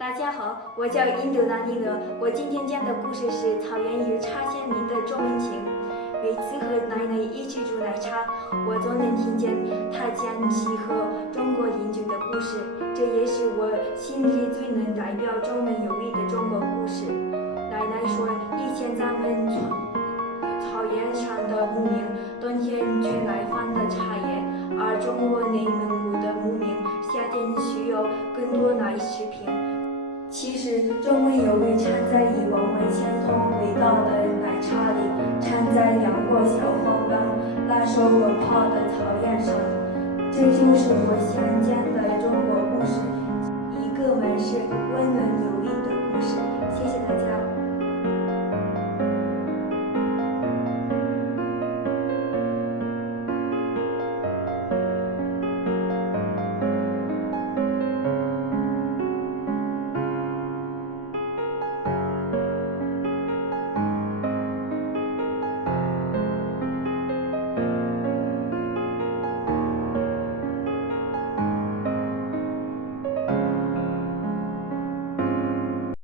大家好，我叫印度达尼勒。我今天讲的故事是草原有茶仙林的周文清。每次和奶奶一起煮奶茶，我总能听见她讲起和中国邻居的故事，这也是我心里最能代表中文有力的中国故事。奶奶说，以前咱们草原上的牧民冬天缺奶放的茶叶，而中国内蒙古的牧民夏天需要更多奶制品。其实中文有味掺在以往为相同味道的奶茶里，掺在两块小黄瓜拉手我泡的草原上。这就是我想讲的中国故事，一个满是温暖